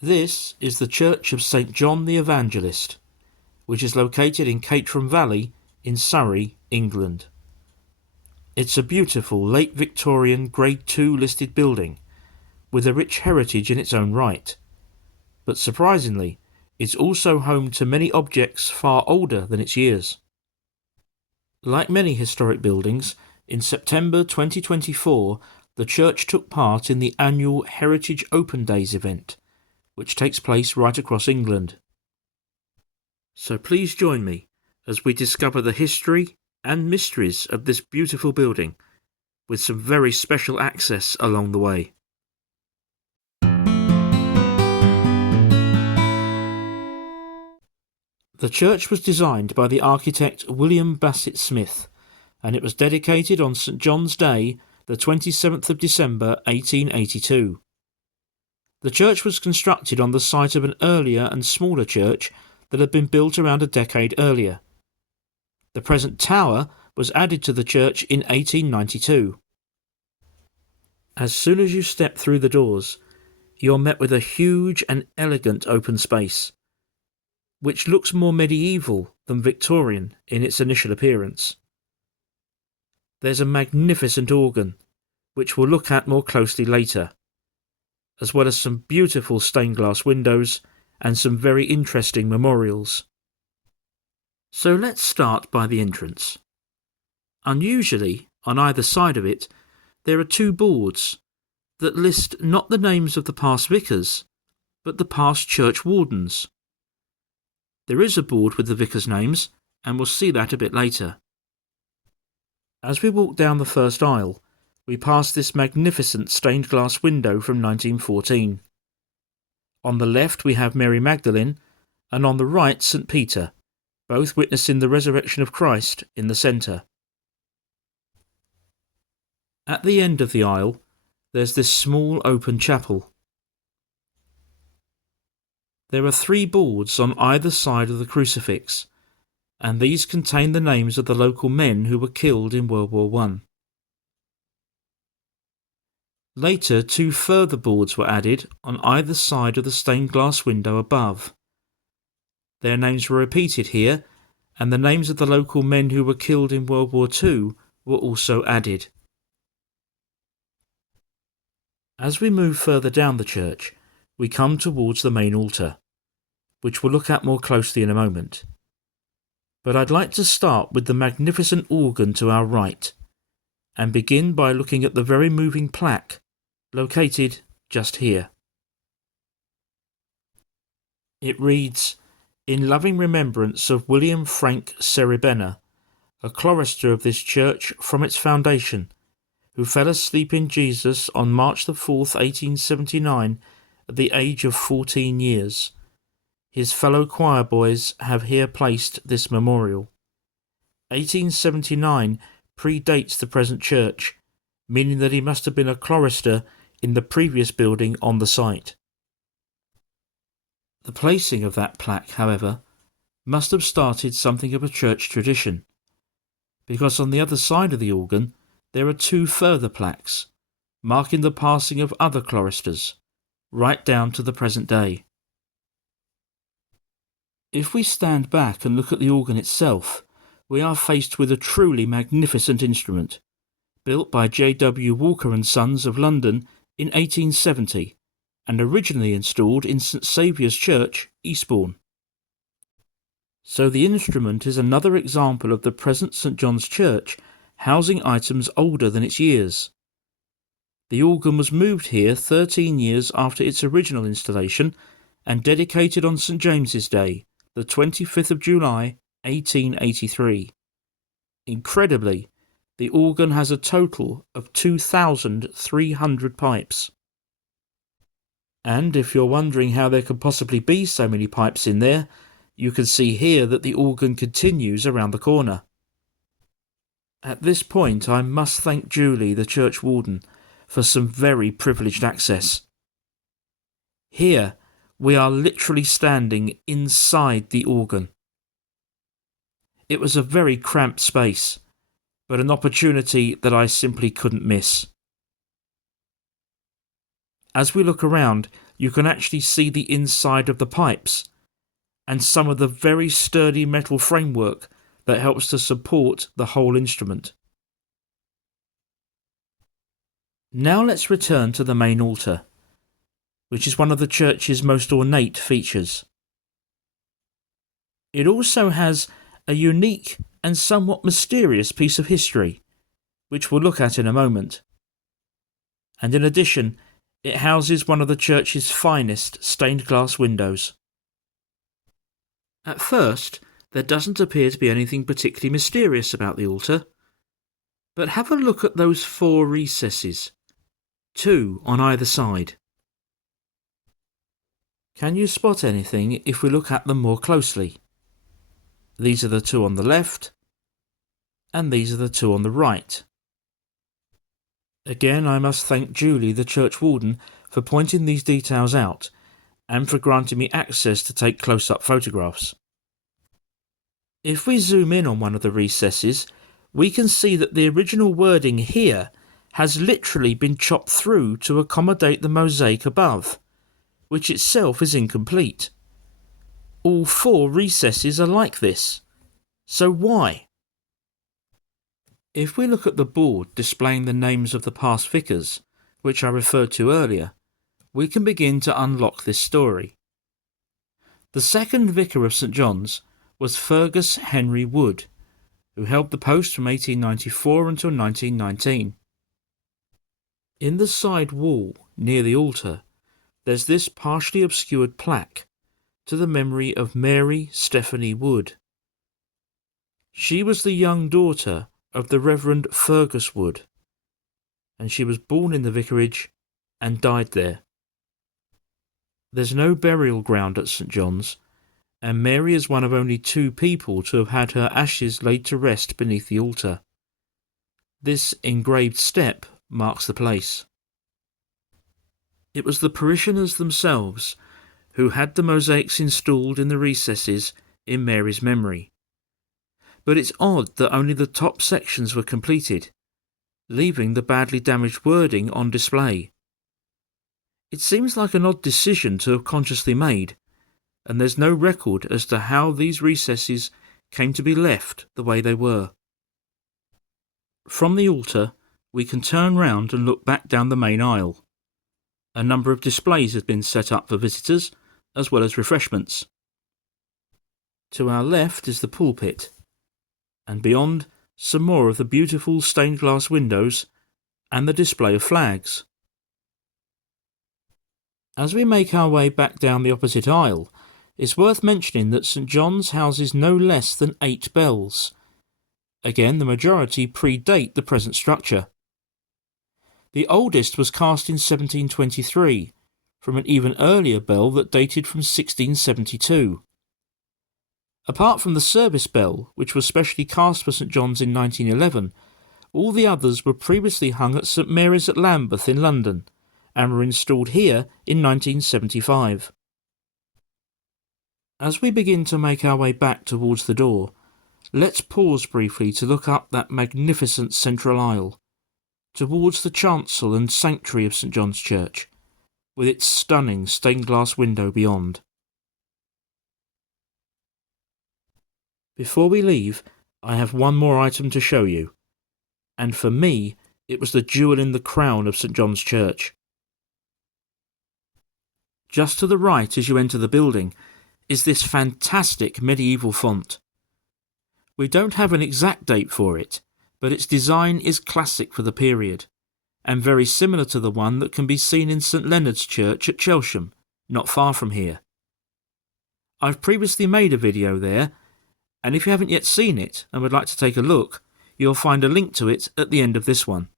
This is the Church of St. John the Evangelist, which is located in Caterham Valley in Surrey, England. It's a beautiful late Victorian Grade II listed building with a rich heritage in its own right, but surprisingly, it's also home to many objects far older than its years. Like many historic buildings, in September 2024, the church took part in the annual Heritage Open Days event, which takes place right across England. So please join me as we discover the history and mysteries of this beautiful building, with some very special access along the way. The church was designed by the architect William Bassett Smith, and it was dedicated on St. John's Day, the 27th of December 1882. The church was constructed on the site of an earlier and smaller church that had been built around a decade earlier. The present tower was added to the church in 1892. As soon as you step through the doors, you're met with a huge and elegant open space, which looks more medieval than Victorian in its initial appearance. There's a magnificent organ, which we'll look at more closely later, as well as some beautiful stained glass windows and some very interesting memorials. So let's start by the entrance. Unusually, on either side of it, there are two boards that list not the names of the past vicars, but the past church wardens. There is a board with the vicars' names, and we'll see that a bit later. As we walk down the first aisle, we pass this magnificent stained glass window from 1914. On the left we have Mary Magdalene, and on the right St. Peter, both witnessing the resurrection of Christ in the centre. At the end of the aisle, there's this small open chapel. There are 3 boards on either side of the crucifix, and these contain the names of the local men who were killed in World War I. Later, 2 further boards were added on either side of the stained glass window above. Their names were repeated here, and the names of the local men who were killed in World War II were also added. As we move further down the church, we come towards the main altar, which we'll look at more closely in a moment. But I'd like to start with the magnificent organ to our right, and begin by looking at the very moving plaque located just here. It reads, "In loving remembrance of William Frank Cerebena, a chorister of this church from its foundation, who fell asleep in Jesus on March the 4th, 1879, at the age of 14 years. His fellow choir boys have here placed this memorial. 1879 predates the present church, meaning that he must have been a chorister in the previous building on the site." The placing of that plaque, however, must have started something of a church tradition, because on the other side of the organ there are 2 further plaques, marking the passing of other choristers, right down to the present day. If we stand back and look at the organ itself, we are faced with a truly magnificent instrument, built by J.W. Walker and Sons of London in 1870, and originally installed in St. Saviour's Church, Eastbourne. So the instrument is another example of the present St. John's Church housing items older than its years. The organ was moved here 13 years after its original installation and dedicated on St. James's Day, the 25th of July, 1883. Incredibly, the organ has a total of 2,300 pipes. And if you're wondering how there could possibly be so many pipes in there, you can see here that the organ continues around the corner. At this point, I must thank Julie, the church warden, for some very privileged access. Here, we are literally standing inside the organ. It was a very cramped space, but an opportunity that I simply couldn't miss. As we look around, you can actually see the inside of the pipes and some of the very sturdy metal framework that helps to support the whole instrument. Now let's return to the main altar, which is one of the church's most ornate features. It also has a unique and somewhat mysterious piece of history, which we'll look at in a moment. And in addition, it houses one of the church's finest stained glass windows. At first, there doesn't appear to be anything particularly mysterious about the altar, but have a look at those 4 recesses, 2 on either side. Can you spot anything if we look at them more closely? These are the 2 on the left, and these are the 2 on the right. Again, I must thank Julie, the church warden, for pointing these details out and for granting me access to take close-up photographs. If we zoom in on one of the recesses, we can see that the original wording here has literally been chopped through to accommodate the mosaic above, which itself is incomplete. All 4 recesses are like this. So why? If we look at the board displaying the names of the past vicars, which I referred to earlier, we can begin to unlock this story. The second vicar of St John's was Fergus Henry Wood, who held the post from 1894 until 1919. In the side wall, near the altar, there's this partially obscured plaque to the memory of Mary Stephanie Wood. She was the young daughter of the Reverend Fergus Wood, and she was born in the vicarage and died there. There's no burial ground at St John's, and Mary is one of only 2 people to have had her ashes laid to rest beneath the altar. This engraved step marks the place. It was the parishioners themselves who had the mosaics installed in the recesses in Mary's memory. But it's odd that only the top sections were completed, leaving the badly damaged wording on display. It seems like an odd decision to have consciously made, and there's no record as to how these recesses came to be left the way they were. From the altar, we can turn round and look back down the main aisle. A number of displays have been set up for visitors, as well as refreshments. To our left is the pulpit, and beyond, some more of the beautiful stained glass windows and the display of flags. As we make our way back down the opposite aisle, it's worth mentioning that St John's houses no less than 8 bells. Again, the majority predate the present structure. The oldest was cast in 1723, from an even earlier bell that dated from 1672. Apart from the service bell, which was specially cast for St John's in 1911, all the others were previously hung at St Mary's at Lambeth in London, and were installed here in 1975. As we begin to make our way back towards the door, let's pause briefly to look up that magnificent central aisle, towards the chancel and sanctuary of St John's Church, with its stunning stained glass window beyond. Before we leave, I have one more item to show you, and for me, it was the jewel in the crown of St John's Church. Just to the right as you enter the building is this fantastic medieval font. We don't have an exact date for it, but its design is classic for the period, and very similar to the one that can be seen in St Leonard's Church at Chelsham, not far from here. I've previously made a video there, and if you haven't yet seen it and would like to take a look, you'll find a link to it at the end of this one.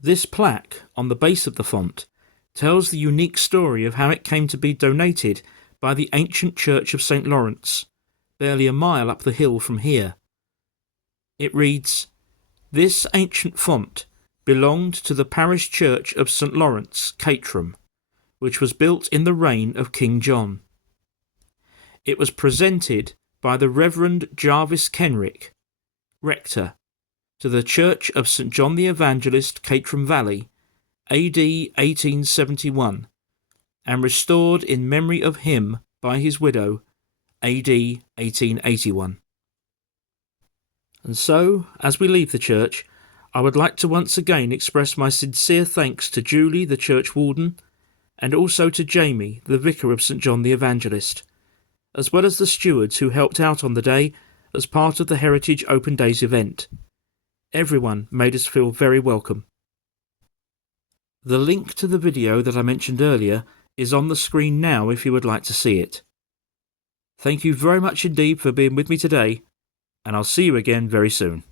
This plaque on the base of the font tells the unique story of how it came to be donated by the ancient Church of St Lawrence, barely a mile up the hill from here. It reads, "This ancient font belonged to the parish church of St Lawrence, Caterham, which was built in the reign of King John. It was presented by the Reverend Jarvis Kenrick, rector, to the Church of St John the Evangelist, Caterham Valley, AD 1871, and restored in memory of him by his widow, AD 1881. And so, as we leave the church, I would like to once again express my sincere thanks to Julie, the church warden, and also to Jamie, the vicar of St John the Evangelist, as well as the stewards who helped out on the day as part of the Heritage Open Days event. Everyone made us feel very welcome. The link to the video that I mentioned earlier is on the screen now if you would like to see it. Thank you very much indeed for being with me today, and I'll see you again very soon.